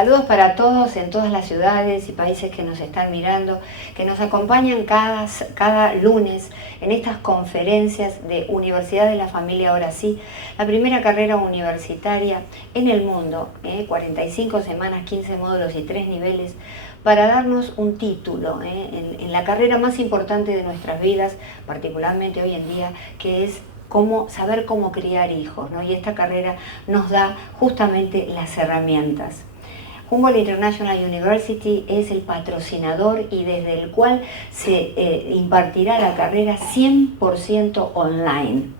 Saludos para todos en todas las ciudades y países que nos están mirando, que nos acompañan cada lunes en estas conferencias de Universidad de la Familia, ahora sí, la primera carrera universitaria en el mundo, 45 semanas, 15 módulos y 3 niveles, para darnos un título en la carrera más importante de nuestras vidas, particularmente hoy en día, que es saber cómo criar hijos, ¿no? Y esta carrera nos da justamente las herramientas. Humboldt International University es el patrocinador y desde el cual se impartirá la carrera 100% online.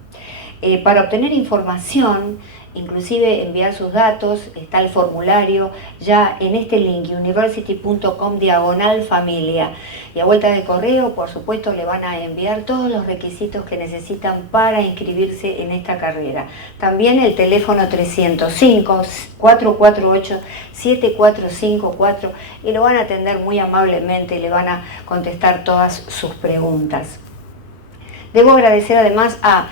Para obtener información, inclusive enviar sus datos, está el formulario ya en este link, university.com/familia. Y a vuelta de correo, por supuesto, le van a enviar todos los requisitos que necesitan para inscribirse en esta carrera. También el teléfono 305-448-7454 y lo van a atender muy amablemente y le van a contestar todas sus preguntas. Debo agradecer además a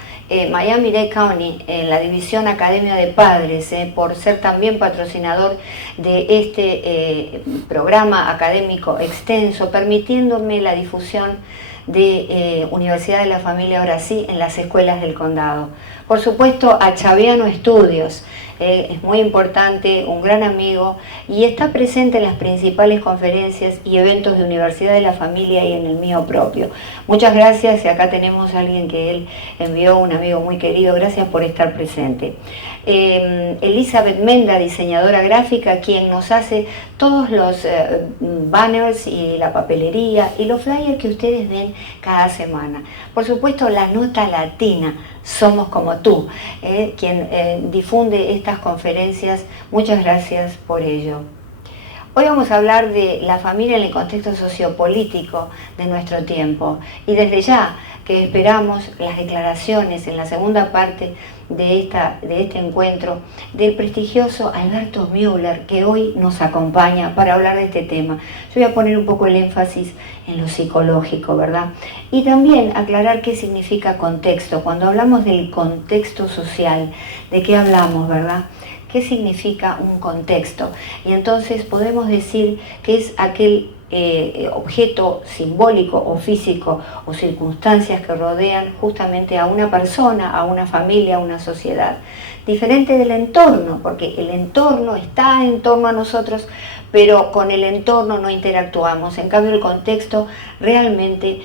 Miami-Dade County, la División Academia de Padres, por ser también patrocinador de este programa académico extenso, permitiéndome la difusión de Universidad de la Familia, ahora sí, en las escuelas del condado. Por supuesto, a Chaviano Estudios, es muy importante, un gran amigo, y está presente en las principales conferencias y eventos de Universidad de la Familia y en el mío propio. Muchas gracias, y acá tenemos a alguien que él envió, un amigo muy querido, gracias por estar presente. Elizabeth Menda, diseñadora gráfica, quien nos hace todos los banners y la papelería y los flyers que ustedes ven cada semana. Por supuesto, la nota latina, Somos como tú, quien difunde estas conferencias. Muchas gracias por ello. Hoy vamos a hablar de la familia en el contexto sociopolítico de nuestro tiempo y desde ya que esperamos las declaraciones en la segunda parte de este encuentro del prestigioso Alberto Müller, que hoy nos acompaña para hablar de este tema. Yo voy a poner un poco el énfasis en lo psicológico, ¿verdad? Y también aclarar qué significa contexto. Cuando hablamos del contexto social, ¿de qué hablamos, verdad? ¿Qué significa un contexto? Y entonces podemos decir que es aquel objeto simbólico o físico o circunstancias que rodean justamente a una persona, a una familia, a una sociedad. Diferente del entorno, porque el entorno está en torno a nosotros, pero con el entorno no interactuamos. En cambio, el contexto realmente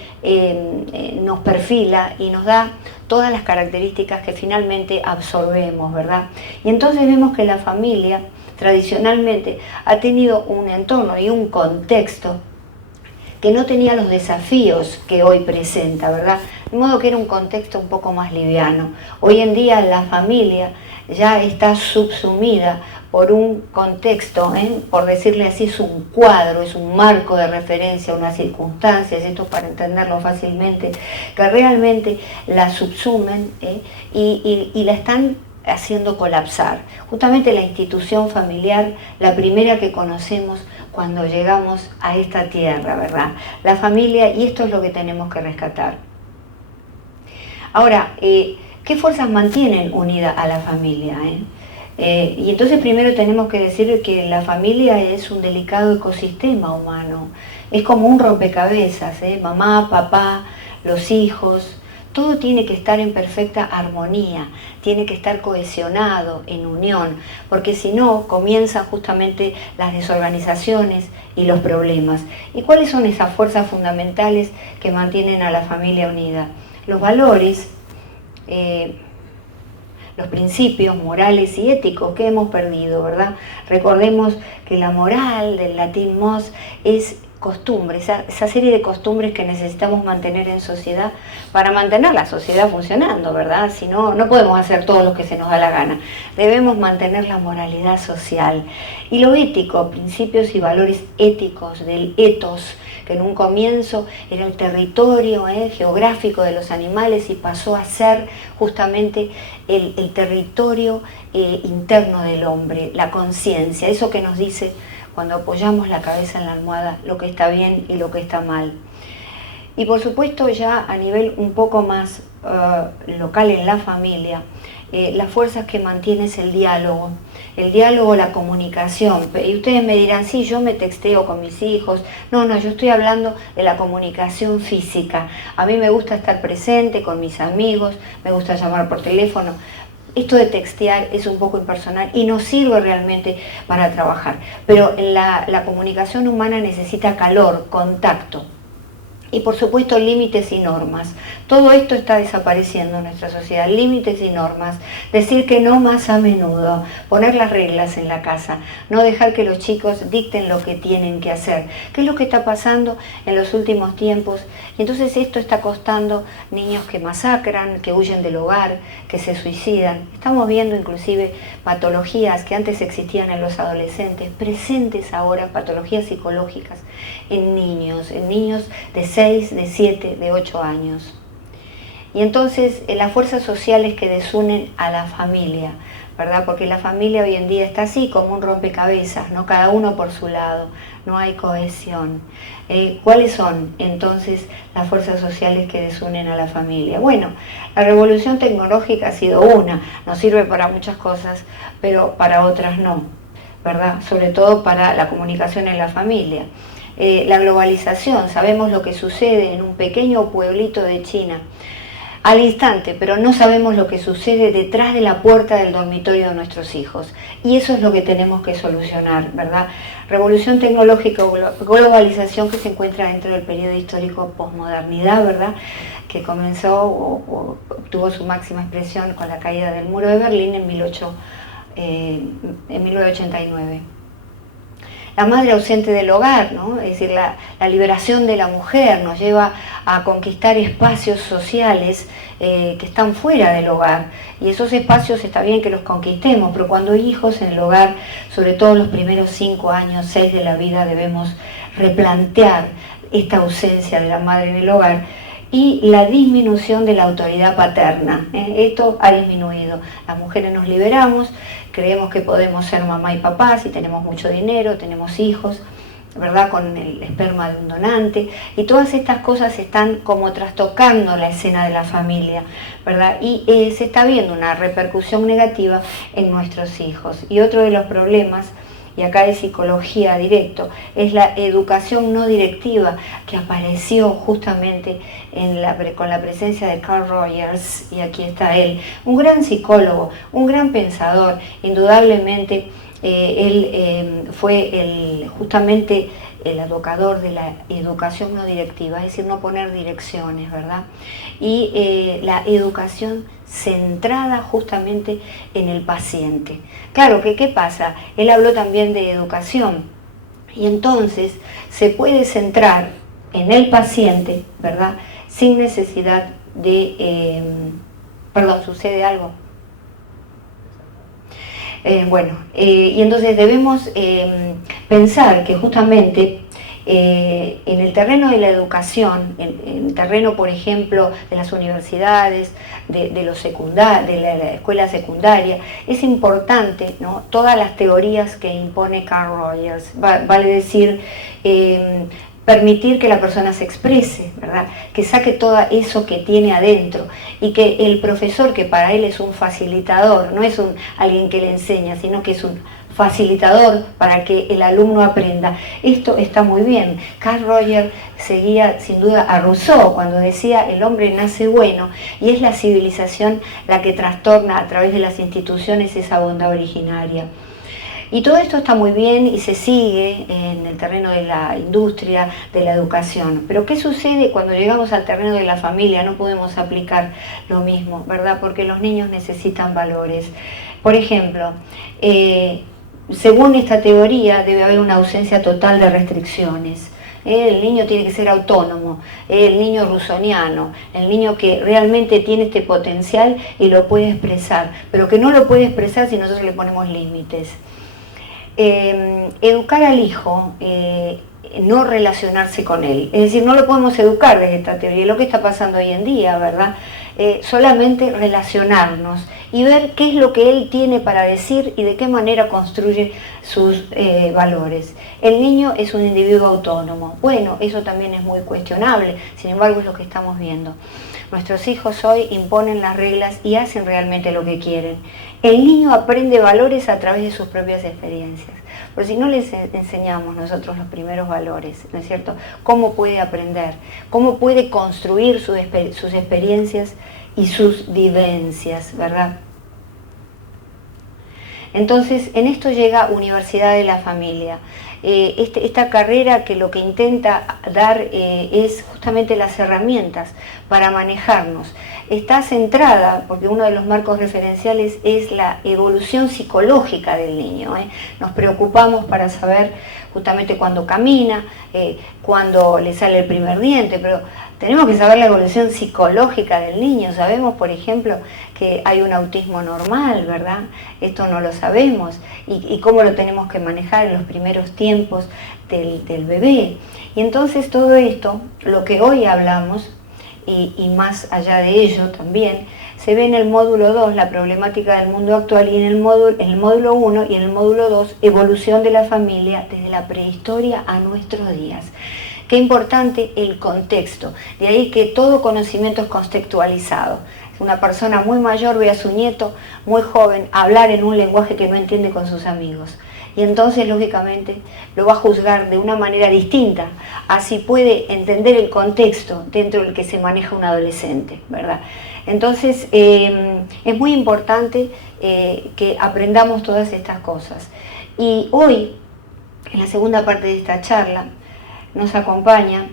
nos perfila y nos da todas las características que finalmente absorbemos, ¿verdad? Y entonces vemos que la familia tradicionalmente ha tenido un entorno y un contexto que no tenía los desafíos que hoy presenta, ¿verdad? De modo que era un contexto un poco más liviano. Hoy en día la familia ya está subsumida por un contexto, por decirle así, es un cuadro, es un marco de referencia, unas circunstancias, esto para entenderlo fácilmente, que realmente la subsumen y la están haciendo colapsar. Justamente la institución familiar, la primera que conocemos cuando llegamos a esta tierra, ¿verdad? La familia, y esto es lo que tenemos que rescatar. Ahora, ¿qué fuerzas mantienen unida a la familia? Y entonces primero tenemos que decir que la familia es un delicado ecosistema humano, es como un rompecabezas, mamá, papá, los hijos, todo tiene que estar en perfecta armonía, tiene que estar cohesionado, en unión, porque si no, comienzan justamente las desorganizaciones y los problemas. ¿Y cuáles son esas fuerzas fundamentales que mantienen a la familia unida? Los valores, los principios morales y éticos que hemos perdido, ¿verdad? Recordemos que la moral, del latín mos, es costumbre, esa serie de costumbres que necesitamos mantener en sociedad para mantener la sociedad funcionando, ¿verdad? Si no, no podemos hacer todo lo que se nos da la gana. Debemos mantener la moralidad social. Y lo ético, principios y valores éticos del ethos, que en un comienzo era el territorio geográfico de los animales y pasó a ser justamente el territorio interno del hombre, la conciencia, eso que nos dice cuando apoyamos la cabeza en la almohada, lo que está bien y lo que está mal. Y por supuesto ya a nivel un poco más local en la familia, las fuerzas que mantiene es el diálogo, la comunicación. Y ustedes me dirán, sí, yo me texteo con mis hijos. No, yo estoy hablando de la comunicación física. A mí me gusta estar presente con mis amigos, me gusta llamar por teléfono. Esto de textear es un poco impersonal y no sirve realmente para trabajar. Pero la comunicación humana necesita calor, contacto. Y por supuesto límites y normas. Todo esto está desapareciendo en nuestra sociedad, límites y normas. Decir que no más a menudo, poner las reglas en la casa, no dejar que los chicos dicten lo que tienen que hacer. ¿Qué es lo que está pasando en los últimos tiempos? Y entonces esto está costando niños que masacran, que huyen del hogar, que se suicidan. Estamos viendo inclusive patologías que antes existían en los adolescentes, presentes ahora, patologías psicológicas en niños de 6, de 7, de 8 años. Y entonces las fuerzas sociales que desunen a la familia, ¿verdad? Porque la familia hoy en día está así como un rompecabezas, ¿no? Cada uno por su lado, no hay cohesión. ¿Cuáles son entonces las fuerzas sociales que desunen a la familia? Bueno, la revolución tecnológica ha sido una, nos sirve para muchas cosas, pero para otras no, ¿verdad? Sobre todo para la comunicación en la familia. La globalización, sabemos lo que sucede en un pequeño pueblito de China al instante, pero no sabemos lo que sucede detrás de la puerta del dormitorio de nuestros hijos. Y eso es lo que tenemos que solucionar, ¿verdad? Revolución tecnológica, globalización que se encuentra dentro del periodo histórico posmodernidad, ¿verdad? Que comenzó o tuvo su máxima expresión con la caída del muro de Berlín en 1989. La madre ausente del hogar, ¿no? Es decir, la liberación de la mujer nos lleva a conquistar espacios sociales que están fuera del hogar. Y esos espacios está bien que los conquistemos, pero cuando hay hijos en el hogar, sobre todo los primeros 5 años, 6 de la vida, debemos replantear esta ausencia de la madre en el hogar y la disminución de la autoridad paterna. Esto ha disminuido. Las mujeres nos liberamos, creemos que podemos ser mamá y papá si tenemos mucho dinero, tenemos hijos, ¿verdad? Con el esperma de un donante, y todas estas cosas están como trastocando la escena de la familia, ¿verdad? Y se está viendo una repercusión negativa en nuestros hijos. Y otro de los problemas, y acá de psicología directo, es la educación no directiva que apareció justamente con la presencia de Carl Rogers, y aquí está él, un gran psicólogo, un gran pensador, indudablemente. Él fue justamente el educador de la educación no directiva, es decir, no poner direcciones, ¿verdad? Y la educación centrada justamente en el paciente. Claro, que ¿qué pasa? Él habló también de educación, y entonces se puede centrar en el paciente, ¿verdad? Sin necesidad de... ¿sucede algo? Y entonces debemos pensar que justamente en el terreno de la educación, en el terreno, por ejemplo, de las universidades, de la escuela secundaria, es importante, ¿no? Todas las teorías que impone Carl Rogers, vale decir, permitir que la persona se exprese, ¿verdad? Que saque todo eso que tiene adentro, y que el profesor, que para él es un facilitador, no es alguien que le enseña, sino que es un facilitador para que el alumno aprenda. Esto está muy bien. Carl Rogers seguía sin duda a Rousseau cuando decía: el hombre nace bueno, y es la civilización la que trastorna a través de las instituciones esa bondad originaria. Y todo esto está muy bien y se sigue en el terreno de la industria, de la educación. Pero ¿qué sucede cuando llegamos al terreno de la familia? No podemos aplicar lo mismo, ¿verdad? Porque los niños necesitan valores. Por ejemplo, según esta teoría, debe haber una ausencia total de restricciones. El niño tiene que ser autónomo, el niño rusoniano, el niño que realmente tiene este potencial y lo puede expresar, pero que no lo puede expresar si nosotros le ponemos límites. Educar al hijo, no relacionarse con él, es decir, no lo podemos educar desde esta teoría, lo que está pasando hoy en día, ¿verdad? Solamente relacionarnos y ver qué es lo que él tiene para decir y de qué manera construye sus valores. El niño es un individuo autónomo. Bueno, eso también es muy cuestionable, sin embargo es lo que estamos viendo. Nuestros hijos hoy imponen las reglas y hacen realmente lo que quieren. El niño aprende valores a través de sus propias experiencias. Pero si no les enseñamos nosotros los primeros valores, ¿no es cierto? ¿Cómo puede aprender? ¿Cómo puede construir sus experiencias y sus vivencias, verdad? Entonces, en esto llega Universidad de la Familia. Esta carrera que lo que intenta dar es justamente las herramientas para manejarnos. Está centrada, porque uno de los marcos referenciales es la evolución psicológica del niño. Nos preocupamos para saber justamente cuándo camina, cuándo le sale el primer diente, pero tenemos que saber la evolución psicológica del niño. Sabemos, por ejemplo, que hay un autismo normal, ¿verdad? Esto no lo sabemos. Y cómo lo tenemos que manejar en los primeros tiempos del bebé. Y entonces todo esto, lo que hoy hablamos, y más allá de ello también, se ve en el módulo 2, la problemática del mundo actual, y en el módulo 1 y en el módulo 2, evolución de la familia desde la prehistoria a nuestros días. Qué importante el contexto, de ahí que todo conocimiento es contextualizado. Una persona muy mayor ve a su nieto, muy joven, hablar en un lenguaje que no entiende con sus amigos. Y entonces, lógicamente, lo va a juzgar de una manera distinta, así puede entender el contexto dentro del que se maneja un adolescente, ¿verdad? Entonces, es muy importante que aprendamos todas estas cosas. Y hoy, en la segunda parte de esta charla, nos acompaña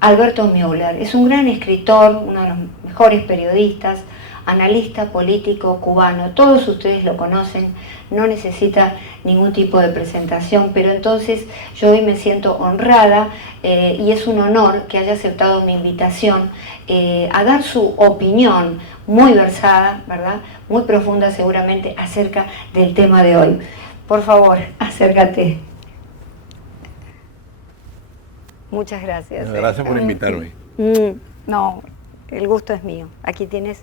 Alberto Müller. Es un gran escritor, uno de los mejores periodistas, analista político cubano. Todos ustedes lo conocen, no necesita ningún tipo de presentación, pero entonces yo hoy me siento honrada y es un honor que haya aceptado mi invitación a dar su opinión muy versada, ¿verdad? Muy profunda seguramente acerca del tema de hoy. Por favor, acércate. Muchas gracias. Gracias por invitarme. No, el gusto es mío. Aquí tienes...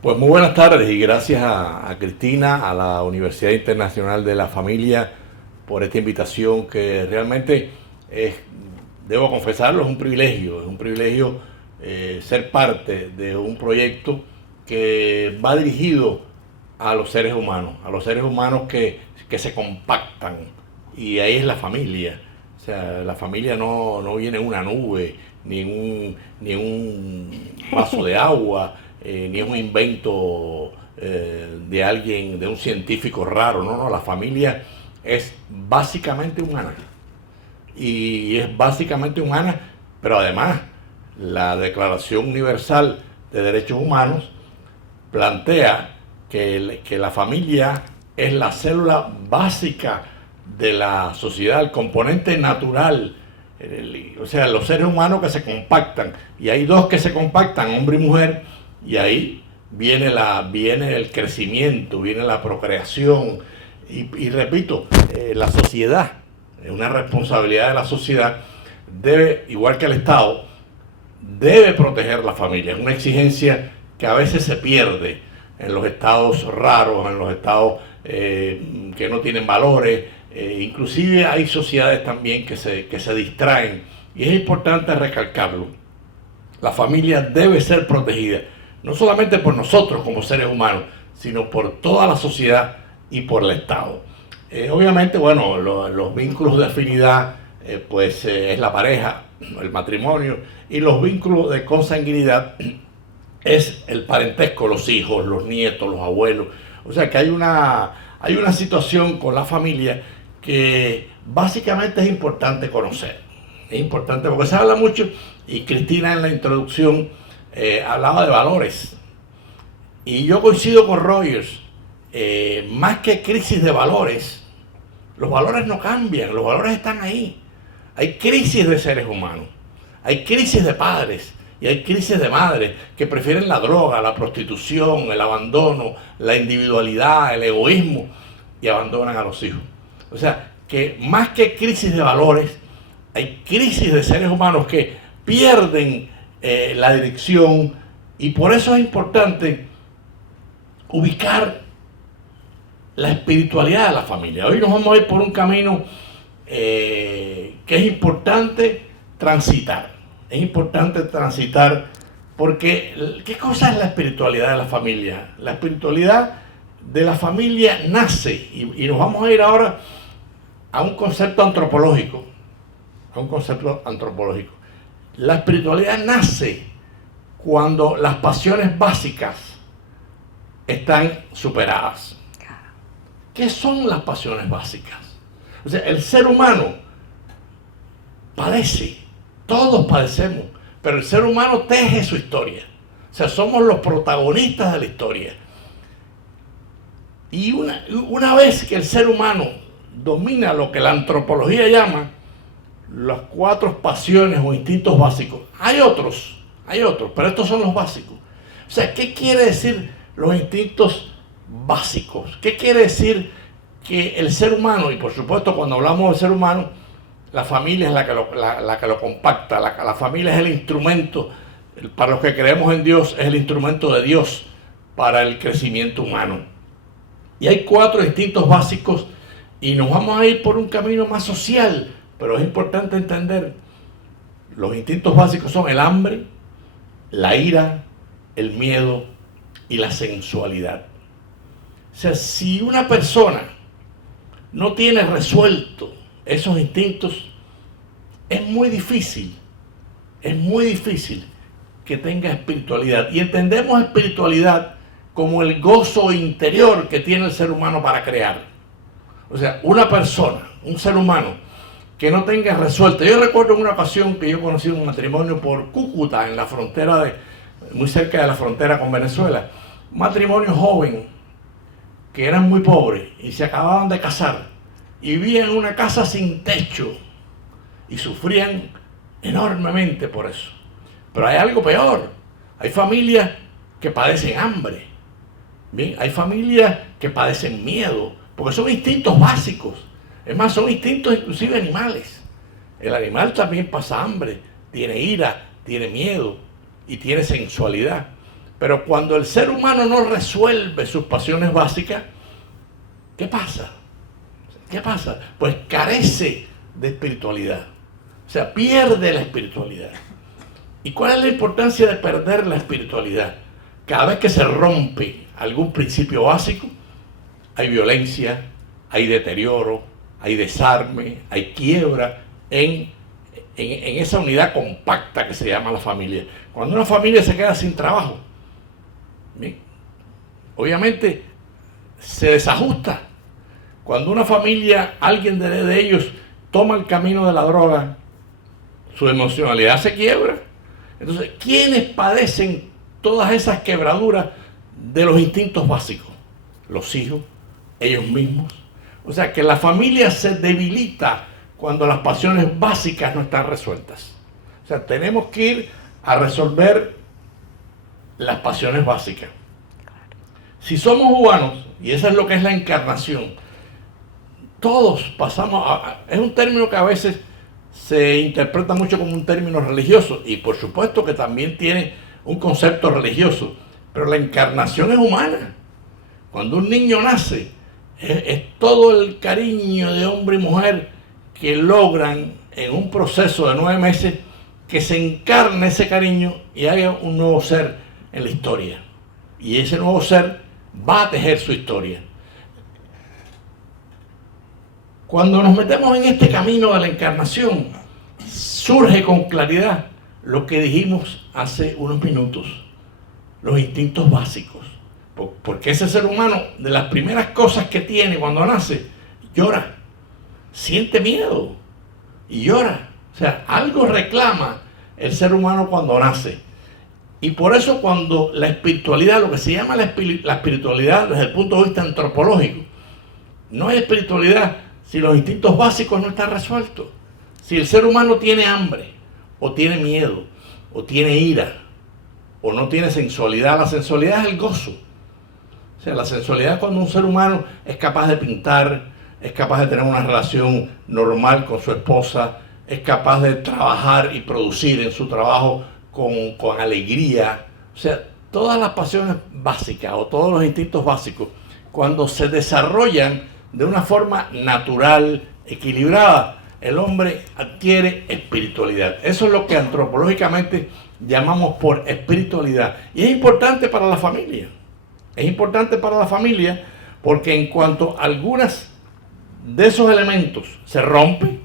Pues muy buenas tardes y gracias a Cristina, a la Universidad Internacional de la Familia por esta invitación que realmente es, debo confesarlo, es un privilegio ser parte de un proyecto que va dirigido a los seres humanos que se compactan, y ahí es la familia. O sea, la familia no viene en una nube, ni en un vaso de agua, ni es un invento de alguien, de un científico raro. No, la familia es básicamente humana. Y es básicamente humana, pero además la Declaración Universal de Derechos Humanos plantea que la familia es la célula básica de la sociedad, el componente natural, o sea, los seres humanos que se compactan, y hay dos que se compactan, hombre y mujer, y ahí viene el crecimiento, viene la procreación, y repito, la sociedad, es una responsabilidad de la sociedad, debe, igual que el Estado, debe proteger la familia. Es una exigencia que a veces se pierde en los estados raros, en los estados que no tienen valores. Inclusive hay sociedades también que se distraen, y es importante recalcarlo. La familia debe ser protegida, no solamente por nosotros como seres humanos, sino por toda la sociedad y por el Estado. Obviamente, bueno, los vínculos de afinidad es la pareja, el matrimonio, y los vínculos de consanguinidad es el parentesco, los hijos, los nietos, los abuelos. O sea que hay una situación con la familia que básicamente es importante conocer. Es importante porque se habla mucho, y Cristina en la introducción hablaba de valores. Y yo coincido con Rogers, más que crisis de valores, los valores no cambian, los valores están ahí. Hay crisis de seres humanos, hay crisis de padres, y hay crisis de madres que prefieren la droga, la prostitución, el abandono, la individualidad, el egoísmo, y abandonan a los hijos. O sea, que más que crisis de valores, hay crisis de seres humanos que pierden la dirección, y por eso es importante ubicar la espiritualidad de la familia. Hoy nos vamos a ir por un camino que es importante transitar. Es importante transitar porque ¿qué cosa es la espiritualidad de la familia? La espiritualidad de la familia nace, y nos vamos a ir ahora a un concepto antropológico. A un concepto antropológico. La espiritualidad nace cuando las pasiones básicas están superadas. ¿Qué son las pasiones básicas? O sea, el ser humano padece, todos padecemos, pero el ser humano teje su historia. O sea, somos los protagonistas de la historia. Y una vez que el ser humano domina lo que la antropología llama las 4 pasiones o instintos básicos, hay otros, pero estos son los básicos. O sea, ¿qué quiere decir los instintos básicos? ¿Qué quiere decir que el ser humano, y por supuesto cuando hablamos del ser humano, la familia es la que lo compacta, la familia es el instrumento, para los que creemos en Dios, es el instrumento de Dios para el crecimiento humano. Y hay 4 instintos básicos y nos vamos a ir por un camino más social, pero es importante entender, los instintos básicos son el hambre, la ira, el miedo y la sensualidad. O sea, si una persona no tiene resuelto esos instintos, es muy difícil que tenga espiritualidad. Y entendemos espiritualidad como el gozo interior que tiene el ser humano para crear. O sea, una persona, un ser humano, que no tenga resuelto. Yo recuerdo en una ocasión que yo conocí un matrimonio por Cúcuta, en la frontera muy cerca de la frontera con Venezuela. Un matrimonio joven, que eran muy pobres y se acababan de casar. Y vivían en una casa sin techo y sufrían enormemente por eso. Pero hay algo peor. Hay familias que padecen hambre. Bien, hay familias que padecen miedo, porque son instintos básicos. Es más, son instintos inclusive animales. El animal también pasa hambre, tiene ira, tiene miedo y tiene sensualidad. Pero cuando el ser humano no resuelve sus pasiones básicas, ¿qué pasa? ¿Qué pasa? Pues carece de espiritualidad. O sea, pierde la espiritualidad. ¿Y cuál es la importancia de perder la espiritualidad? Cada vez que se rompe algún principio básico, hay violencia, hay deterioro, hay desarme, hay quiebra en esa unidad compacta que se llama la familia. Cuando una familia se queda sin trabajo, ¿bien? Obviamente se desajusta. Cuando una familia, alguien de ellos toma el camino de la droga, su emocionalidad se quiebra. Entonces, ¿quiénes padecen todas esas quebraduras de los instintos básicos? Los hijos, ellos mismos. O sea, que la familia se debilita cuando las pasiones básicas no están resueltas. O sea, tenemos que ir a resolver las pasiones básicas. Si somos humanos, y eso es lo que es la encarnación, todos pasamos es un término que a veces se interpreta mucho como un término religioso, y por supuesto que también tiene un concepto religioso, pero la encarnación es humana. Cuando un niño nace, es todo el cariño de hombre y mujer que logran en un proceso de 9 meses que se encarne ese cariño y haya un nuevo ser en la historia. Y ese nuevo ser va a tejer su historia. Cuando nos metemos en este camino de la encarnación, surge con claridad lo que dijimos hace unos minutos, los instintos básicos. Porque ese ser humano, de las primeras cosas que tiene cuando nace, llora, siente miedo y llora. O sea, algo reclama el ser humano cuando nace. Y por eso cuando la espiritualidad, lo que se llama la espiritualidad desde el punto de vista antropológico, no hay espiritualidad si los instintos básicos no están resueltos. Si el ser humano tiene hambre, o tiene miedo, o tiene ira, o no tiene sensualidad, la sensualidad es el gozo. O sea, la sensualidad es cuando un ser humano es capaz de pintar, es capaz de tener una relación normal con su esposa, es capaz de trabajar y producir en su trabajo con alegría. O sea, todas las pasiones básicas o todos los instintos básicos, cuando se desarrollan de una forma natural, equilibrada, el hombre adquiere espiritualidad. Eso es lo que antropológicamente llamamos por espiritualidad. Y es importante para la familia. Es importante para la familia porque en cuanto algunas de esos elementos se rompen,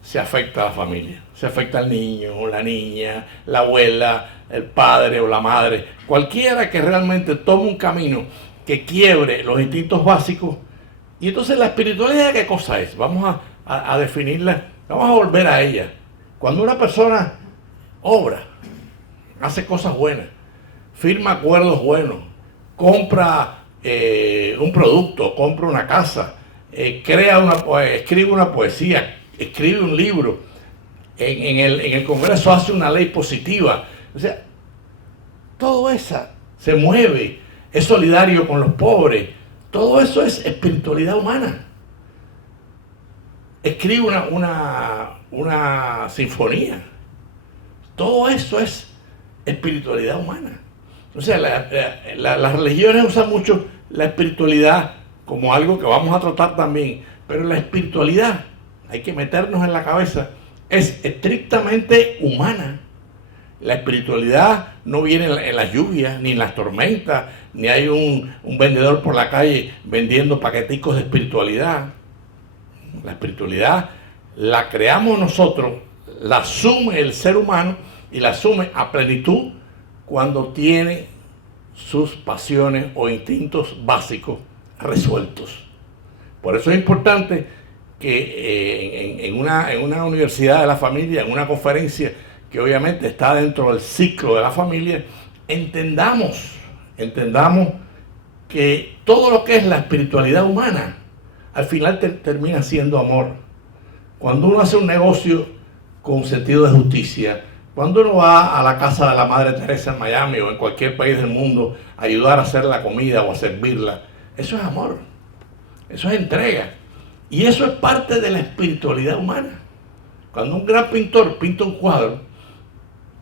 se afecta a la familia. Se afecta al niño o la niña, la abuela, el padre o la madre. Cualquiera que realmente tome un camino que quiebre los instintos básicos. Y entonces la espiritualidad, ¿qué cosa es? Vamos a definirla, vamos a volver a ella. Cuando una persona obra, hace cosas buenas, firma acuerdos buenos, compra un producto, compra una casa, escribe una poesía, escribe un libro, en el Congreso hace una ley positiva, o sea, todo eso se mueve, es solidario con los pobres, todo eso es espiritualidad humana. Escribe una sinfonía, todo eso es espiritualidad humana. O sea, las religiones usan mucho la espiritualidad como algo que vamos a tratar también, pero la espiritualidad, hay que meternos en la cabeza, es estrictamente humana. La espiritualidad no viene en las lluvias, ni en las tormentas, ni hay un vendedor por la calle vendiendo paqueticos de espiritualidad. La espiritualidad la creamos nosotros, la asume el ser humano y la asume a plenitud cuando tiene sus pasiones o instintos básicos resueltos. Por eso es importante que en una universidad de la familia, en una conferencia que obviamente está dentro del ciclo de la familia, entendamos que todo lo que es la espiritualidad humana al final termina siendo amor. Cuando uno hace un negocio con sentido de justicia, cuando uno va a la casa de la Madre Teresa en Miami o en cualquier país del mundo a ayudar a hacer la comida o a servirla, eso es amor, eso es entrega. Y eso es parte de la espiritualidad humana. Cuando un gran pintor pinta un cuadro,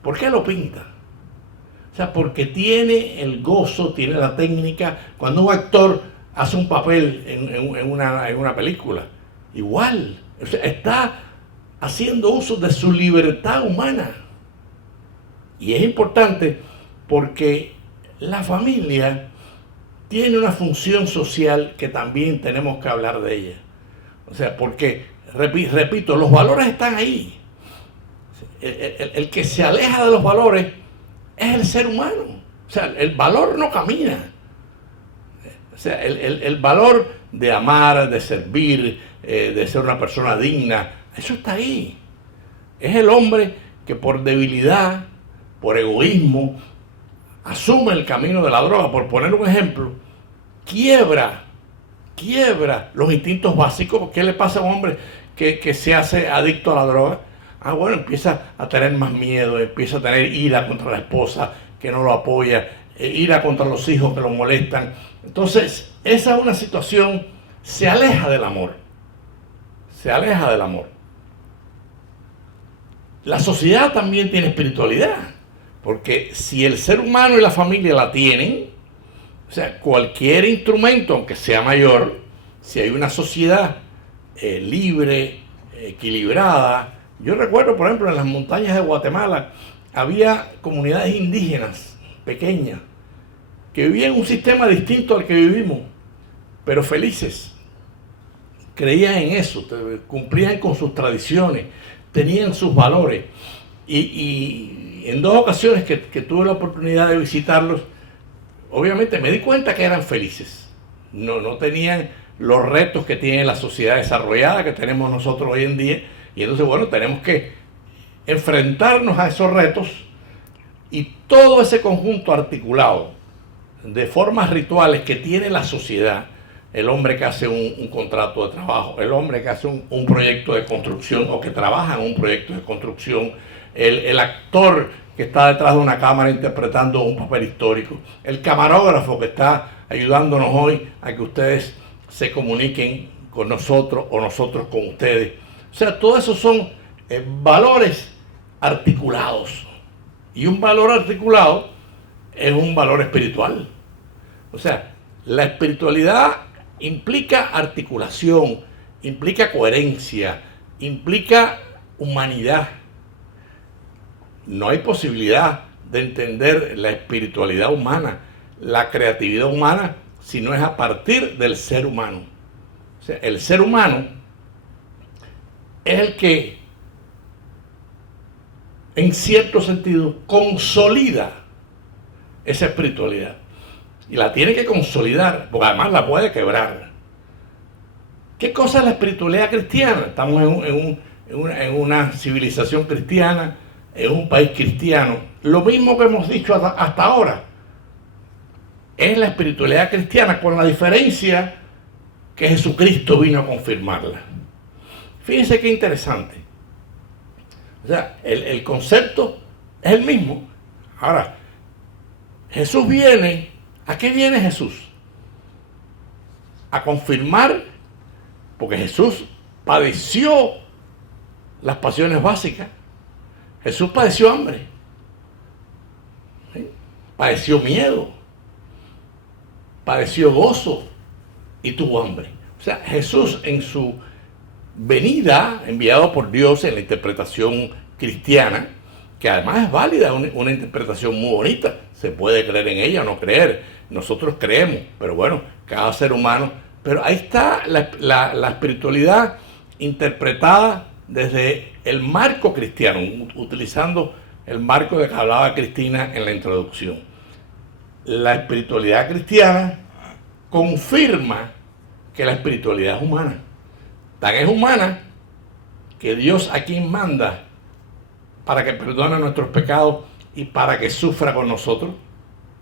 ¿por qué lo pinta? O sea, porque tiene el gozo, tiene la técnica. Cuando un actor hace un papel en una película, igual, o sea, está haciendo uso de su libertad humana. Y es importante porque la familia tiene una función social que también tenemos que hablar de ella. O sea, porque, repito, los valores están ahí. El que se aleja de los valores es el ser humano. O sea, el valor no camina. O sea, el valor de amar, de servir, de ser una persona digna, eso está ahí. Es el hombre que por debilidad, por egoísmo, asume el camino de la droga. Por poner un ejemplo, quiebra los instintos básicos. ¿Qué le pasa a un hombre que se hace adicto a la droga? Bueno, empieza a tener más miedo, empieza a tener ira contra la esposa que no lo apoya, ira contra los hijos que lo molestan. Entonces, esa es una situación, se aleja del amor. Se aleja del amor. La sociedad también tiene espiritualidad, porque si el ser humano y la familia la tienen, o sea, cualquier instrumento, aunque sea mayor, si hay una sociedad libre, equilibrada. Yo recuerdo, por ejemplo, en las montañas de Guatemala había comunidades indígenas pequeñas que vivían un sistema distinto al que vivimos, pero felices. Creían en eso, cumplían con sus tradiciones, tenían sus valores. Y en dos ocasiones que tuve la oportunidad de visitarlos, obviamente me di cuenta que eran felices. No tenían los retos que tiene la sociedad desarrollada que tenemos nosotros hoy en día. Y entonces, bueno, tenemos que enfrentarnos a esos retos y todo ese conjunto articulado de formas rituales que tiene la sociedad. El hombre que hace un contrato de trabajo, el hombre que hace un proyecto de construcción o que trabaja en un proyecto de construcción, el actor que está detrás de una cámara interpretando un papel histórico, el camarógrafo que está ayudándonos hoy a que ustedes se comuniquen con nosotros o nosotros con ustedes. O sea, todo eso son valores articulados. Y un valor articulado es un valor espiritual. O sea, La espiritualidad implica articulación, implica coherencia, implica humanidad. No hay posibilidad de entender la espiritualidad humana, la creatividad humana, si no es a partir del ser humano. O sea, el ser humano es el que, en cierto sentido, consolida esa espiritualidad. Y la tiene que consolidar, porque además la puede quebrar. ¿Qué cosa es la espiritualidad cristiana? Estamos en una civilización cristiana, en un país cristiano. Lo mismo que hemos dicho hasta ahora. Es la espiritualidad cristiana, con la diferencia que Jesucristo vino a confirmarla. Fíjense qué interesante. O sea, el concepto es el mismo. Ahora, Jesús viene. ¿A qué viene Jesús? A confirmar, porque Jesús padeció las pasiones básicas. Jesús padeció hambre, ¿sí? Padeció miedo, padeció gozo y tuvo hambre. O sea, Jesús en su venida, enviado por Dios en la interpretación cristiana, que además es válida, una interpretación muy bonita, se puede creer en ella o no creer, nosotros creemos, pero bueno, cada ser humano, pero ahí está la espiritualidad interpretada desde el marco cristiano, utilizando el marco de que hablaba Cristina en la introducción. La espiritualidad cristiana confirma que la espiritualidad es humana. Tan es humana que Dios a quien manda para que perdone nuestros pecados y para que sufra con nosotros,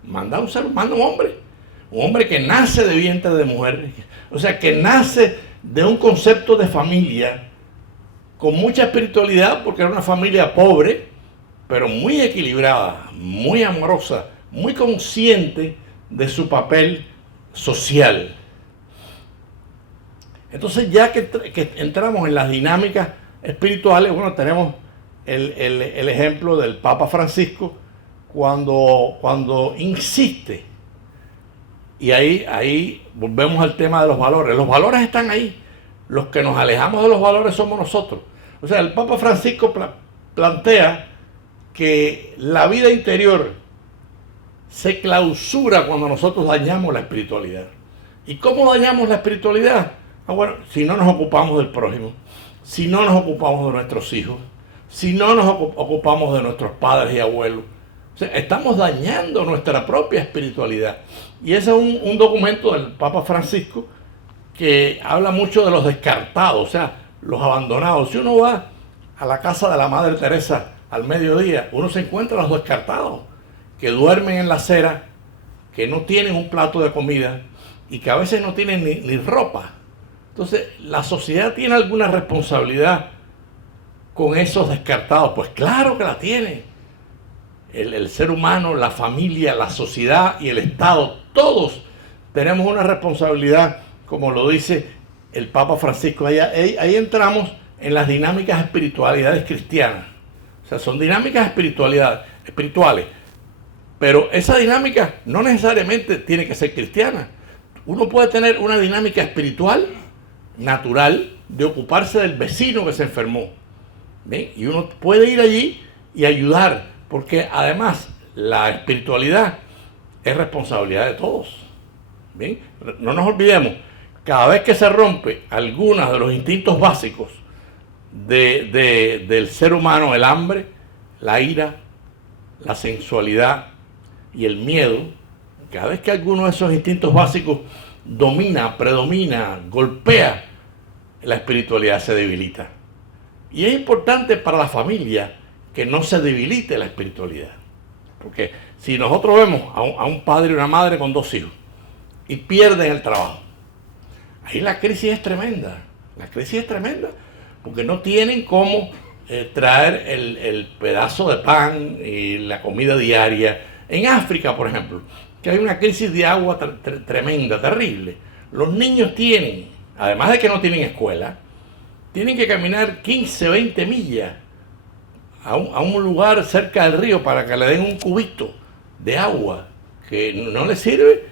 manda a un ser humano, un hombre que nace de vientre de mujer, o sea, que nace de un concepto de familia con mucha espiritualidad, porque era una familia pobre, pero muy equilibrada, muy amorosa, muy consciente de su papel social. Entonces, ya que entramos en las dinámicas espirituales, bueno, tenemos el ejemplo del Papa Francisco cuando insiste, y ahí volvemos al tema de los valores. Los valores están ahí. Los que nos alejamos de los valores somos nosotros. O sea, el Papa Francisco plantea que la vida interior se clausura cuando nosotros dañamos la espiritualidad. ¿Y cómo dañamos la espiritualidad? Bueno, si no nos ocupamos del prójimo, si no nos ocupamos de nuestros hijos, si no nos ocupamos de nuestros padres y abuelos, o sea, estamos dañando nuestra propia espiritualidad. Y ese es un documento del Papa Francisco que habla mucho de los descartados, o sea, los abandonados. Si uno va a la casa de la Madre Teresa al mediodía, uno se encuentra a los descartados, que duermen en la acera, que no tienen un plato de comida y que a veces no tienen ni ropa. Entonces, ¿la sociedad tiene alguna responsabilidad con esos descartados? Pues claro que la tiene. El ser humano, la familia, la sociedad y el Estado, todos tenemos una responsabilidad, como lo dice el Papa Francisco. Ahí entramos en las dinámicas espiritualidades cristianas. O sea, son dinámicas espirituales. Pero esa dinámica no necesariamente tiene que ser cristiana. Uno puede tener una dinámica espiritual, natural, de ocuparse del vecino que se enfermó. ¿Bien? Y uno puede ir allí y ayudar, porque además la espiritualidad es responsabilidad de todos. ¿Bien? No nos olvidemos, cada vez que se rompe algunos de los instintos básicos del ser humano, el hambre, la ira, la sensualidad y el miedo, cada vez que alguno de esos instintos básicos predomina, golpea, la espiritualidad se debilita. Y es importante para la familia que no se debilite la espiritualidad. Porque si nosotros vemos a un padre y una madre con 2 hijos y pierden el trabajo, ahí la crisis es tremenda. La crisis es tremenda porque no tienen cómo traer el pedazo de pan y la comida diaria. En África, por ejemplo, que hay una crisis de agua tremenda, terrible. Los niños tienen, además de que no tienen escuela, tienen que caminar 15, 20 millas a un lugar cerca del río para que le den un cubito de agua que no les sirve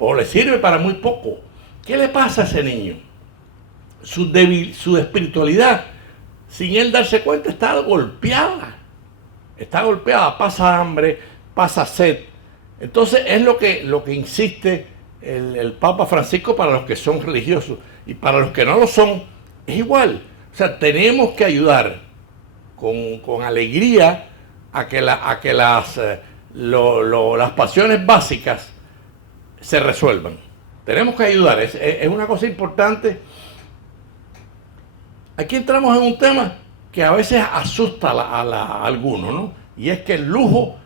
o le sirve para muy poco. ¿Qué le pasa a ese niño? Su espiritualidad, sin él darse cuenta, está golpeada. Está golpeada, pasa hambre, pasa sed. Entonces es lo que insiste el Papa Francisco para los que son religiosos, y para los que no lo son es igual. O sea, tenemos que ayudar con alegría a que las pasiones básicas se resuelvan. Tenemos que ayudar, es una cosa importante. Aquí entramos en un tema que a veces asusta a algunos, ¿no? Y es que el lujo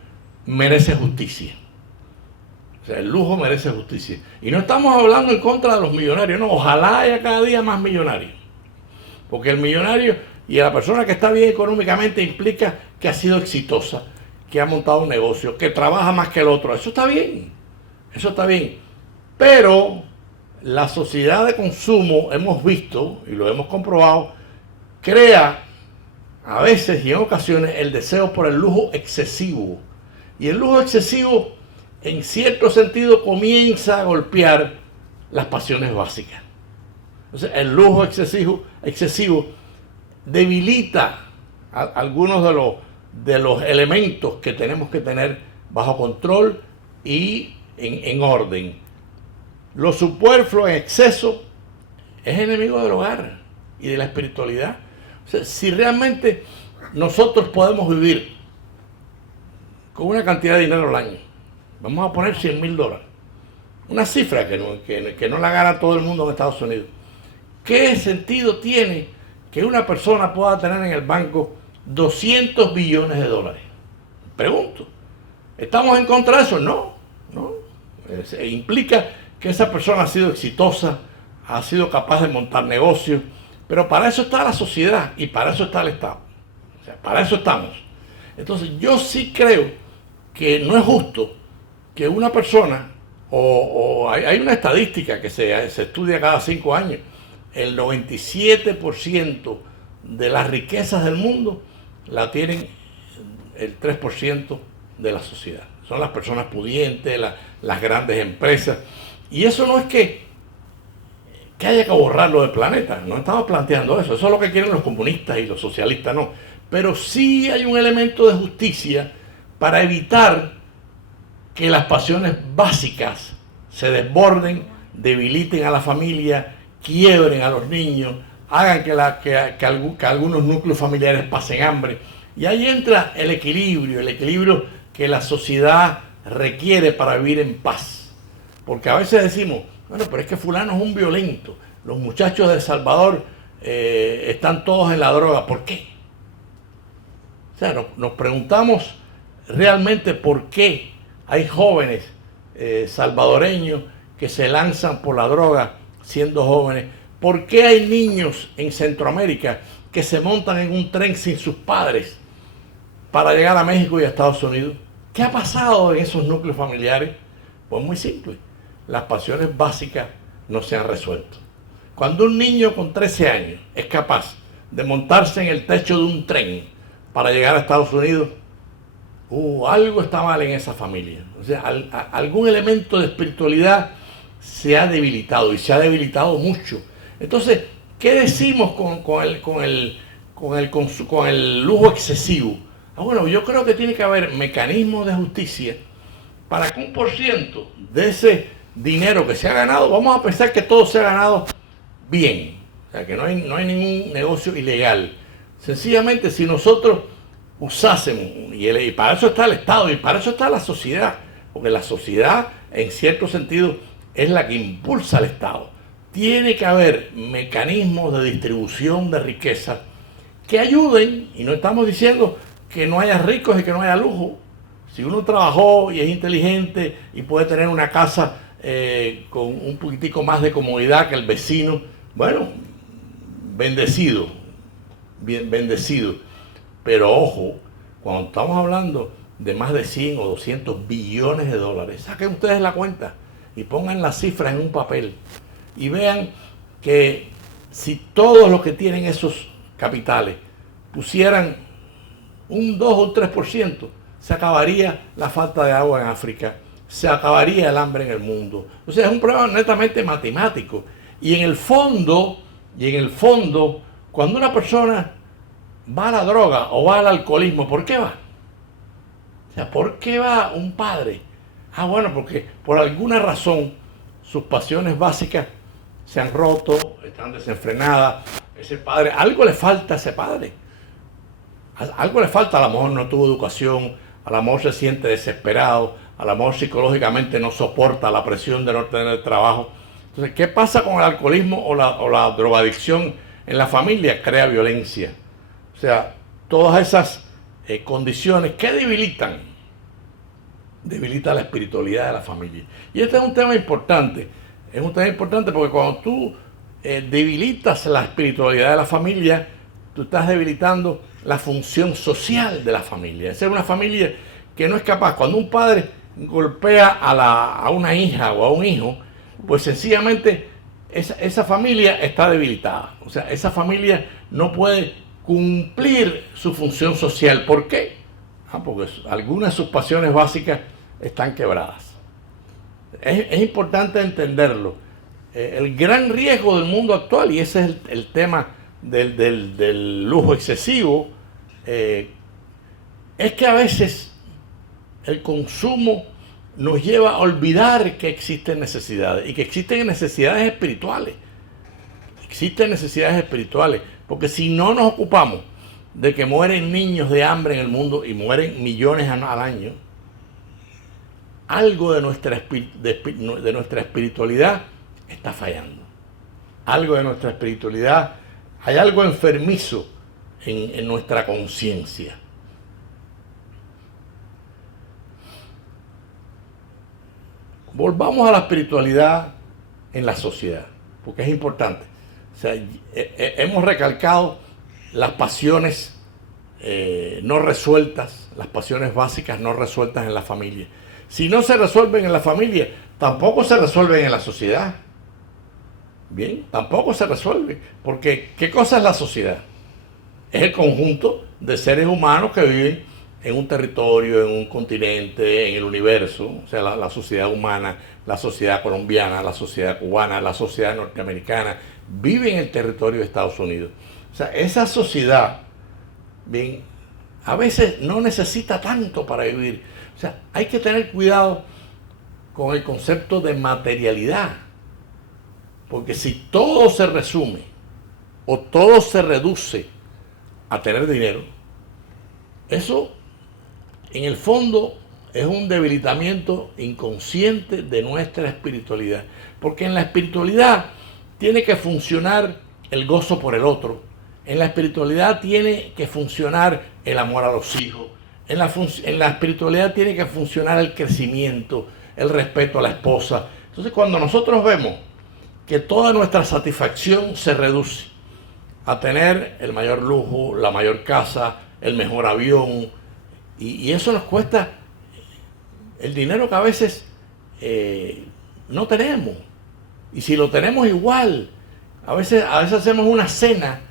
merece justicia. O sea, el lujo merece justicia. Y no estamos hablando en contra de los millonarios, no. Ojalá haya cada día más millonarios. Porque el millonario y la persona que está bien económicamente implica que ha sido exitosa, que ha montado un negocio, que trabaja más que el otro. Eso está bien. Eso está bien. Pero la sociedad de consumo, hemos visto y lo hemos comprobado, crea a veces y en ocasiones el deseo por el lujo excesivo. Y el lujo excesivo, en cierto sentido, comienza a golpear las pasiones básicas. Entonces, el lujo excesivo debilita algunos de los elementos que tenemos que tener bajo control y en orden. Lo superfluo en exceso es enemigo del hogar y de la espiritualidad. O sea, si realmente nosotros podemos vivir con una cantidad de dinero al año, vamos a poner $100,000, una cifra que no la gana todo el mundo en Estados Unidos. ¿Qué sentido tiene que una persona pueda tener en el banco $200 billones? Pregunto, ¿estamos en contra de eso? No. Implica que esa persona ha sido exitosa, ha sido capaz de montar negocios, pero para eso está la sociedad y para eso está el Estado. O sea, para eso estamos. Entonces yo sí creo que no es justo que una persona, hay una estadística que se estudia cada 5 años, el 97% de las riquezas del mundo la tienen el 3% de la sociedad. Son las personas pudientes, las grandes empresas. Y eso no es que haya que borrarlo del planeta. No estamos planteando eso. Eso es lo que quieren los comunistas y los socialistas, no. Pero sí hay un elemento de justicia para evitar que las pasiones básicas se desborden, debiliten a la familia, quiebren a los niños, hagan que algunos núcleos familiares pasen hambre. Y ahí entra el equilibrio que la sociedad requiere para vivir en paz. Porque a veces decimos, bueno, pero es que fulano es un violento, los muchachos de El Salvador están todos en la droga, ¿por qué? O sea, nos preguntamos realmente por qué hay jóvenes salvadoreños que se lanzan por la droga siendo jóvenes. ¿Por qué hay niños en Centroamérica que se montan en un tren sin sus padres para llegar a México y a Estados Unidos? ¿Qué ha pasado en esos núcleos familiares? Pues muy simple. Las pasiones básicas no se han resuelto. Cuando un niño con 13 años es capaz de montarse en el techo de un tren para llegar a Estados Unidos, algo está mal en esa familia. O sea, algún elemento de espiritualidad se ha debilitado y se ha debilitado mucho. Entonces, ¿qué decimos con el lujo excesivo? Bueno, yo creo que tiene que haber mecanismos de justicia para que 1% de ese dinero que se ha ganado, vamos a pensar que todo se ha ganado bien, o sea, que no hay ningún negocio ilegal. Sencillamente, si nosotros usásemos, y para eso está el Estado y para eso está la sociedad, porque la sociedad, en cierto sentido, es la que impulsa al Estado. Tiene que haber mecanismos de distribución de riqueza que ayuden, y no estamos diciendo que no haya ricos y que no haya lujo. Si uno trabajó y es inteligente y puede tener una casa con un poquitico más de comodidad que el vecino, bueno, bendecido, bien bendecido. Pero ojo, cuando estamos hablando de más de 100 o 200 billones de dólares, saquen ustedes la cuenta y pongan las cifras en un papel y vean que si todos los que tienen esos capitales pusieran un 2 o un 3%, se acabaría la falta de agua en África, se acabaría el hambre en el mundo. O sea, es un problema netamente matemático. Y en el fondo, cuando una persona va a la droga o va al alcoholismo, ¿por qué va? O sea, ¿por qué va un padre? Ah, bueno, porque por alguna razón sus pasiones básicas se han roto, están desenfrenadas. Ese padre, algo le falta a ese padre. Algo le falta, a lo mejor no tuvo educación, a lo mejor se siente desesperado, a lo mejor psicológicamente no soporta la presión de no tener trabajo. Entonces, ¿qué pasa con el alcoholismo o la drogadicción en la familia? Crea violencia. O sea, todas esas condiciones que debilita la espiritualidad de la familia. Y este es un tema importante. Es un tema importante porque cuando tú debilitas la espiritualidad de la familia, tú estás debilitando la función social de la familia. Esa es una familia que no es capaz. Cuando un padre golpea a una hija o a un hijo, pues sencillamente esa familia está debilitada. O sea, esa familia no puede cumplir su función social. ¿Por qué? Porque algunas de sus pasiones básicas están quebradas. Es importante entenderlo. El gran riesgo del mundo actual, y ese es el tema del lujo excesivo, es que a veces el consumo nos lleva a olvidar que existen necesidades y que existen necesidades espirituales. Existen necesidades espirituales, porque si no nos ocupamos de que mueren niños de hambre en el mundo y mueren millones al año, algo de nuestra espiritualidad está fallando. Algo de nuestra espiritualidad, hay algo enfermizo en nuestra conciencia. Volvamos a la espiritualidad en la sociedad, porque es importante. O sea, hemos recalcado las pasiones no resueltas, las pasiones básicas no resueltas en la familia. Si no se resuelven en la familia, tampoco se resuelven en la sociedad. Bien, tampoco se resuelve. Porque, ¿qué cosa es la sociedad? Es el conjunto de seres humanos que viven en un territorio, en un continente, en el universo. O sea, la sociedad humana, la sociedad colombiana, la sociedad cubana, la sociedad norteamericana, vive en el territorio de Estados Unidos. O sea, esa sociedad, bien, a veces no necesita tanto para vivir. O sea, hay que tener cuidado con el concepto de materialidad. Porque si todo se resume o todo se reduce a tener dinero, eso en el fondo es un debilitamiento inconsciente de nuestra espiritualidad. Porque en la espiritualidad tiene que funcionar el gozo por el otro. En la espiritualidad tiene que funcionar el amor a los hijos. En la espiritualidad tiene que funcionar el crecimiento, el respeto a la esposa. Entonces, cuando nosotros vemos que toda nuestra satisfacción se reduce a tener el mayor lujo, la mayor casa, el mejor avión, y eso nos cuesta el dinero que a veces no tenemos. Y si lo tenemos igual, a veces hacemos una cena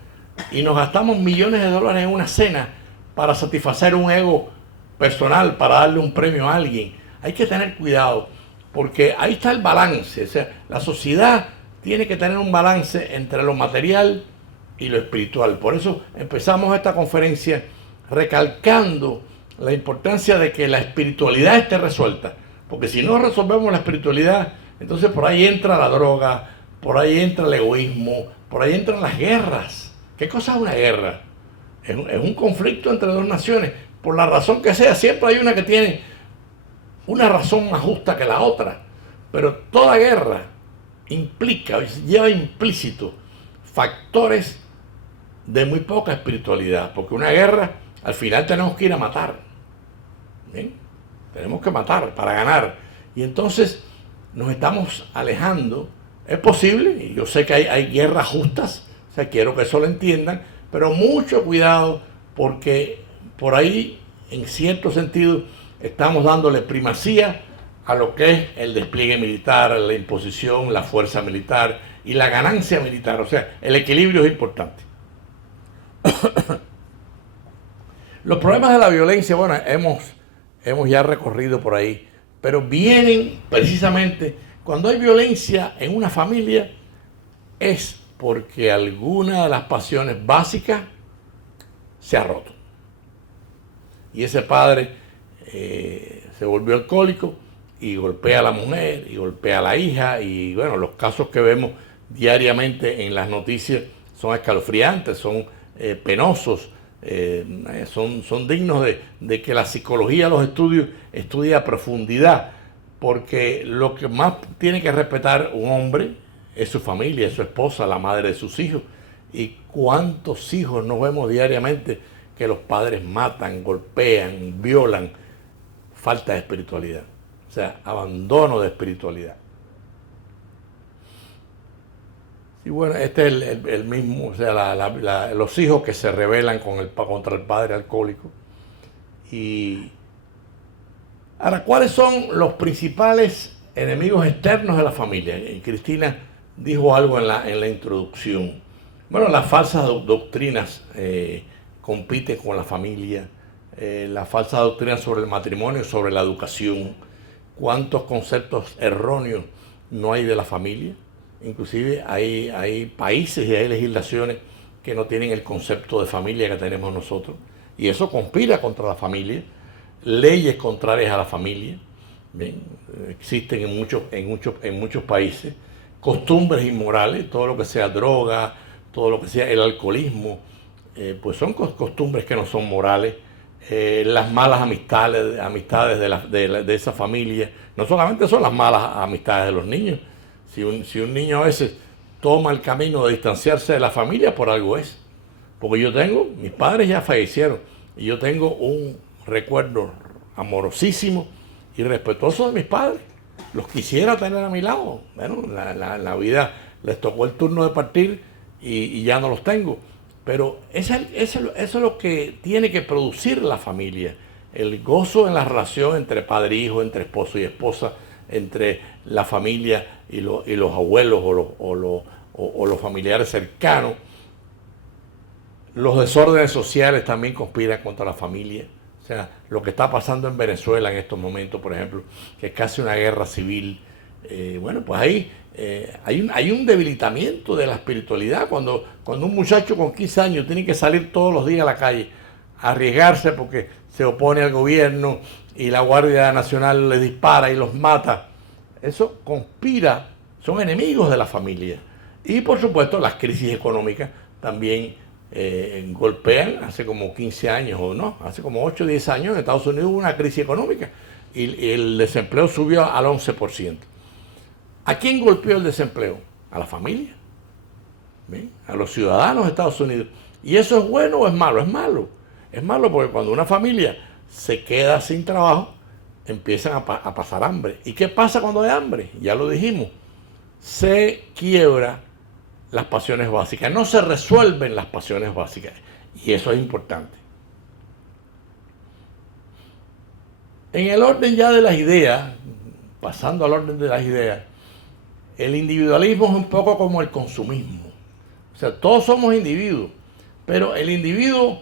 y nos gastamos millones de dólares en una cena para satisfacer un ego personal, para darle un premio a alguien. Hay que tener cuidado, porque ahí está el balance. O sea, la sociedad tiene que tener un balance entre lo material y lo espiritual. Por eso empezamos esta conferencia recalcando la importancia de que la espiritualidad esté resuelta. Porque si no resolvemos la espiritualidad, entonces por ahí entra la droga, por ahí entra el egoísmo, por ahí entran las guerras. ¿Qué cosa es una guerra? Es un conflicto entre dos naciones. Por la razón que sea, siempre hay una que tiene una razón más justa que la otra. Pero toda guerra implica, lleva implícito factores de muy poca espiritualidad. Porque una guerra, al final tenemos que ir a matar. ¿Bien? Tenemos que matar para ganar. Y entonces nos estamos alejando. Es posible, y yo sé que hay guerras justas, o sea, quiero que eso lo entiendan, pero mucho cuidado, porque por ahí, en cierto sentido, estamos dándole primacía a lo que es el despliegue militar, la imposición, la fuerza militar y la ganancia militar. O sea, el equilibrio es importante. Los problemas de la violencia, bueno, hemos ya recorrido por ahí pero vienen precisamente cuando hay violencia en una familia, es porque alguna de las pasiones básicas se ha roto. Y ese padre se volvió alcohólico y golpea a la mujer y golpea a la hija, y bueno, los casos que vemos diariamente en las noticias son escalofriantes, son penosos, son dignos de que la psicología, los estudios, estudie a profundidad, porque lo que más tiene que respetar un hombre es su familia, es su esposa, la madre de sus hijos. Y cuántos hijos nos vemos diariamente que los padres matan, golpean, violan. Falta de espiritualidad, o sea, abandono de espiritualidad. Y bueno, este es el mismo, o sea, los hijos que se rebelan contra el padre alcohólico. Y ahora, ¿cuáles son los principales enemigos externos de la familia? Y Cristina dijo algo en la introducción. Bueno, las falsas doctrinas compiten con la familia, las falsas doctrinas sobre el matrimonio, sobre la educación. ¿Cuántos conceptos erróneos no hay de la familia? Inclusive hay países y hay legislaciones que no tienen el concepto de familia que tenemos nosotros, y eso conspira contra la familia. Leyes contrarias a la familia, ¿bien? Existen en muchos países. Costumbres inmorales, todo lo que sea droga, todo lo que sea el alcoholismo, pues son costumbres que no son morales. Las malas amistades de esa familia, no solamente son las malas amistades de los niños. Si un niño a veces toma el camino de distanciarse de la familia, por algo es. Porque mis padres ya fallecieron, y yo tengo un recuerdo amorosísimo y respetuoso de mis padres. Los quisiera tener a mi lado. Bueno, la vida les tocó el turno de partir y ya no los tengo. Pero eso es lo que tiene que producir la familia. El gozo en la relación entre padre e hijo, entre esposo y esposa, entre la familia y los abuelos o los familiares cercanos. Los desórdenes sociales también conspiran contra la familia. O sea, lo que está pasando en Venezuela en estos momentos, por ejemplo, que es casi una guerra civil, bueno, pues ahí hay un debilitamiento de la espiritualidad. Cuando un muchacho con 15 años tiene que salir todos los días a la calle, a arriesgarse porque se opone al gobierno y la Guardia Nacional les dispara y los mata, eso conspira, son enemigos de la familia. Y por supuesto las crisis económicas también golpean. Hace como 15 años o no, hace como 8 o 10 años en Estados Unidos hubo una crisis económica y el desempleo subió al 11%. ¿A quién golpeó el desempleo? A la familia, ¿bien? A los ciudadanos de Estados Unidos. ¿Y eso es bueno o es malo? Es malo. Es malo porque cuando una familia se queda sin trabajo, empiezan a pasar hambre. ¿Y qué pasa cuando hay hambre? Ya lo dijimos. Se quiebra las pasiones básicas, no se resuelven las pasiones básicas, y eso es importante. En el orden ya de las ideas, pasando al orden de las ideas, el individualismo es un poco como el consumismo. O sea, todos somos individuos, pero el individuo,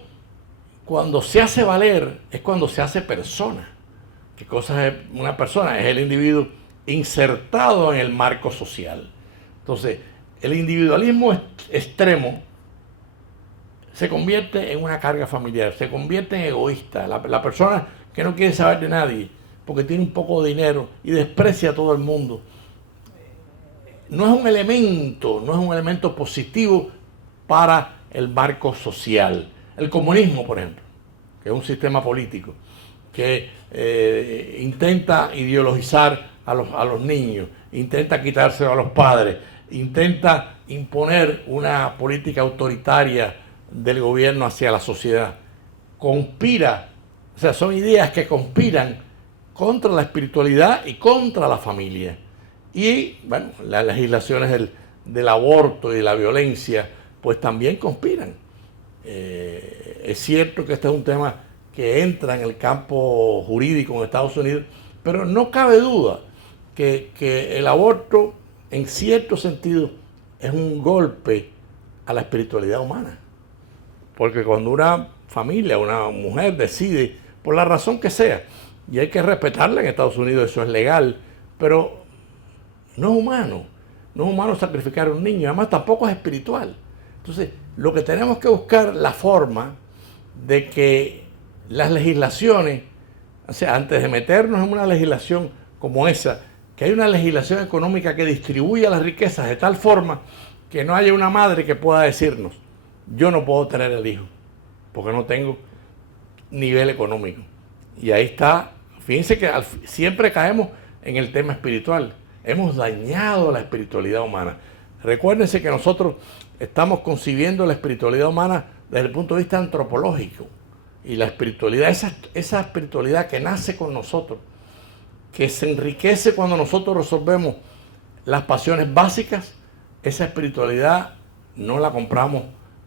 cuando se hace valer, es cuando se hace persona. ¿Qué cosa es una persona? Es el individuo insertado en el marco social. Entonces, el individualismo extremo se convierte en una carga familiar, se convierte en egoísta. La persona que no quiere saber de nadie porque tiene un poco de dinero y desprecia a todo el mundo, no es un elemento positivo para el marco social. El comunismo, por ejemplo, que es un sistema político que intenta ideologizar a los niños, intenta quitárselo a los padres, intenta imponer una política autoritaria del gobierno hacia la sociedad. Conspira, o sea, son ideas que conspiran contra la espiritualidad y contra la familia. Y, bueno, las legislaciones del aborto y de la violencia, pues también conspiran. Es cierto que este es un tema que entra en el campo jurídico en Estados Unidos, pero no cabe duda que el aborto, en cierto sentido, es un golpe a la espiritualidad humana. Porque cuando una familia, una mujer decide, por la razón que sea, y hay que respetarla. En Estados Unidos eso es legal, pero no es humano. No es humano sacrificar a un niño, además tampoco es espiritual. Entonces, lo que tenemos que buscar la forma de que las legislaciones, o sea, antes de meternos en una legislación como esa, que hay una legislación económica que distribuya las riquezas de tal forma que no haya una madre que pueda decirnos, yo no puedo tener el hijo, porque no tengo nivel económico. Y ahí está, fíjense que siempre caemos en el tema espiritual. Hemos dañado la espiritualidad humana. Recuérdense que nosotros estamos concibiendo la espiritualidad humana desde el punto de vista antropológico. Y la espiritualidad, esa espiritualidad que nace con nosotros, que se enriquece cuando nosotros resolvemos las pasiones básicas, esa espiritualidad no la compramos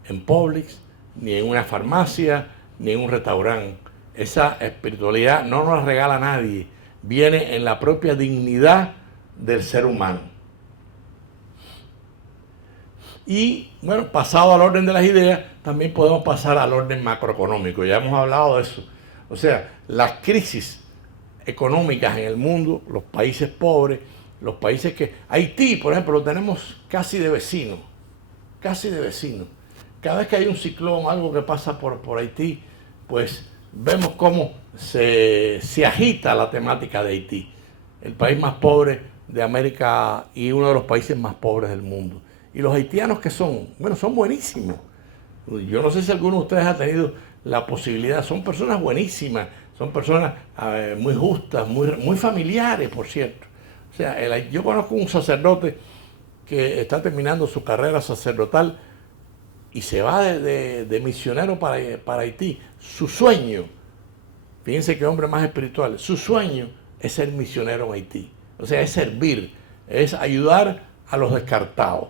en Publix, ni en una farmacia, ni en un restaurante. Esa espiritualidad no nos la regala nadie, viene en la propia dignidad del ser humano. Y bueno, pasado al orden de las ideas, también podemos pasar al orden macroeconómico. Ya hemos hablado de eso. O sea, las crisis económicas en el mundo, los países pobres, los países que... Haití, por ejemplo, lo tenemos casi de vecino. Casi de vecino. Cada vez que hay un ciclón, algo que pasa por Haití, pues vemos cómo se agita la temática de Haití. El país más pobre de América y uno de los países más pobres del mundo. Y los haitianos que son, bueno, son buenísimos. Yo no sé si alguno de ustedes ha tenido la posibilidad, son personas buenísimas, son personas muy justas, muy familiares, por cierto. O sea, yo conozco un sacerdote que está terminando su carrera sacerdotal y se va de misionero para Haití. Su sueño, fíjense qué hombre más espiritual, su sueño es ser misionero en Haití. O sea, es servir, es ayudar a los descartados.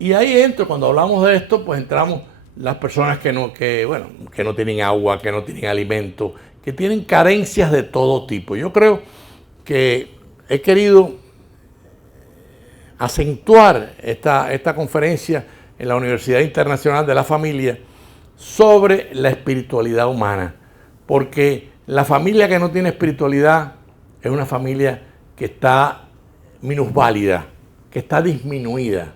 Y ahí entro, cuando hablamos de esto, pues entramos las personas que no tienen agua, que no tienen alimento, que tienen carencias de todo tipo. Yo creo que he querido acentuar esta conferencia en la Universidad Internacional de la Familia sobre la espiritualidad humana, porque la familia que no tiene espiritualidad es una familia que está minusválida, que está disminuida.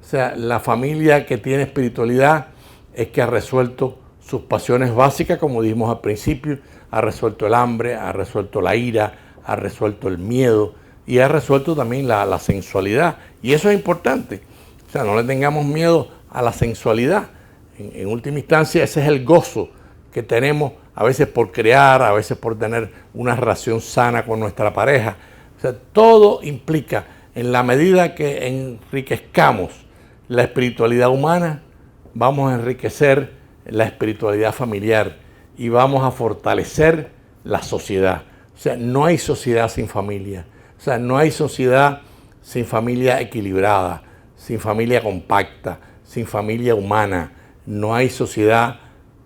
O sea, la familia que tiene espiritualidad es que ha resuelto sus pasiones básicas, como dijimos al principio, ha resuelto el hambre, ha resuelto la ira, ha resuelto el miedo y ha resuelto también la sensualidad. Y eso es importante. O sea, no le tengamos miedo a la sensualidad. En última instancia, ese es el gozo que tenemos a veces por crear, a veces por tener una relación sana con nuestra pareja. O sea, todo implica, en la medida que enriquezcamos la espiritualidad humana, vamos a enriquecer la espiritualidad familiar y vamos a fortalecer la sociedad. O sea, no hay sociedad sin familia. O sea, no hay sociedad sin familia equilibrada, sin familia compacta, sin familia humana. No hay sociedad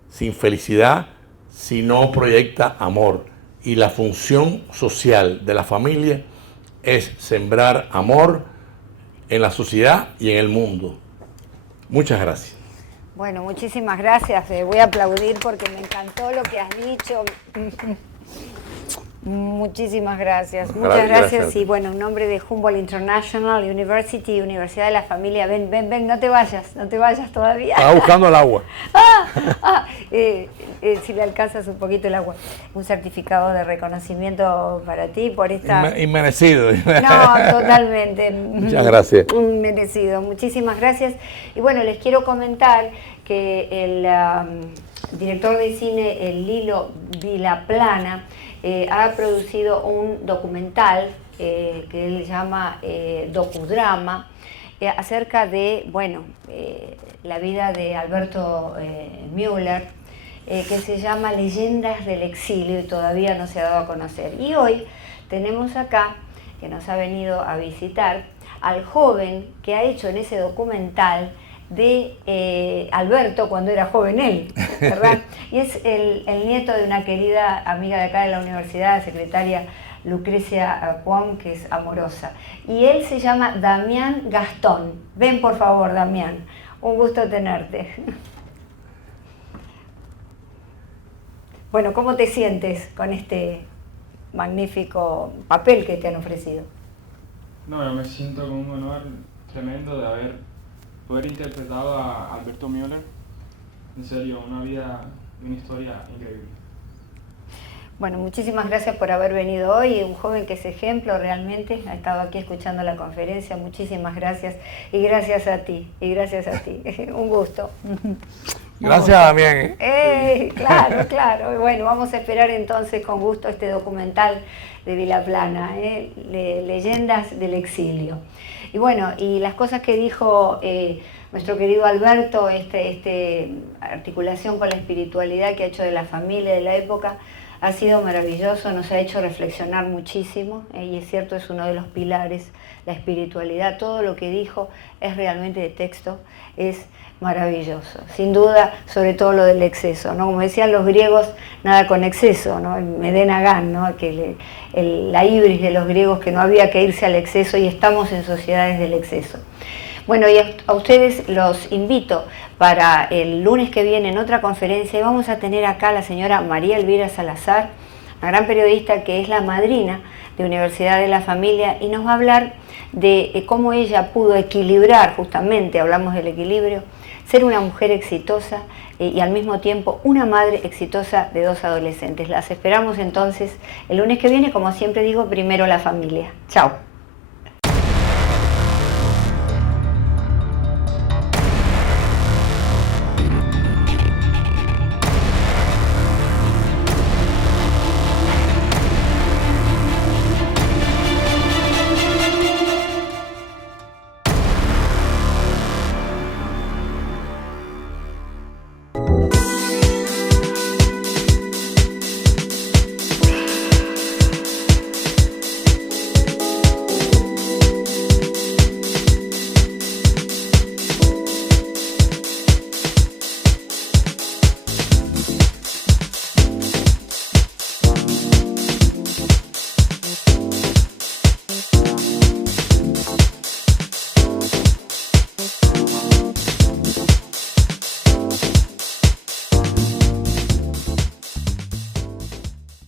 sin felicidad si no proyecta amor. Y la función social de la familia es sembrar amor en la sociedad y en el mundo. Muchas gracias. Bueno, muchísimas gracias. Voy a aplaudir porque me encantó lo que has dicho. Muchísimas gracias. Muchas gracias. Y bueno, en nombre de Humboldt International University, Universidad de la Familia, ven, no te vayas todavía. Estaba buscando el agua. Si le alcanzas un poquito el agua. Un certificado de reconocimiento para ti por esta... Inmerecido. No, totalmente. Muchas gracias. Merecido. Muchísimas gracias. Y bueno, les quiero comentar que el director de cine, Lilo Vilaplana, ha producido un documental que él llama docudrama acerca de, la vida de Alberto Müller, que se llama Leyendas del Exilio y todavía no se ha dado a conocer. Y hoy tenemos acá, que nos ha venido a visitar, al joven que ha hecho en ese documental de Alberto cuando era joven él, ¿verdad? Y es el nieto de una querida amiga de acá de la universidad, secretaria Lucrecia Juan, que es amorosa. Y él se llama Damián Gastón. Ven por favor, Damián. Un gusto tenerte. Bueno, ¿cómo te sientes con este magnífico papel que te han ofrecido? No, yo me siento con un honor tremendo de poder interpretado a Alberto Müller. En serio, una historia increíble. Bueno, muchísimas gracias por haber venido hoy, un joven que es ejemplo realmente, ha estado aquí escuchando la conferencia, muchísimas gracias y gracias a ti, un gusto. Gracias, Damián. Claro, claro, bueno, vamos a esperar entonces con gusto este documental de Vilaplana, Leyendas del Exilio. Y bueno, y las cosas que dijo nuestro querido Alberto, articulación con la espiritualidad que ha hecho de la familia de la época, ha sido maravilloso, nos ha hecho reflexionar muchísimo, y es cierto, es uno de los pilares, la espiritualidad, todo lo que dijo es realmente de texto, es maravilloso, sin duda, sobre todo lo del exceso, ¿no? Como decían los griegos, nada con exceso, ¿no? Medén Agán, ¿no? La ibris de los griegos, que no había que irse al exceso, y estamos en sociedades del exceso. Bueno, y a ustedes los invito para el lunes que viene en otra conferencia, y vamos a tener acá a la señora María Elvira Salazar, una gran periodista que es la madrina de Universidad de la Familia, y nos va a hablar de cómo ella pudo equilibrar, justamente hablamos del equilibrio, ser una mujer exitosa y al mismo tiempo una madre exitosa de 2 adolescentes. Las esperamos entonces el lunes que viene, como siempre digo, primero la familia. Chao.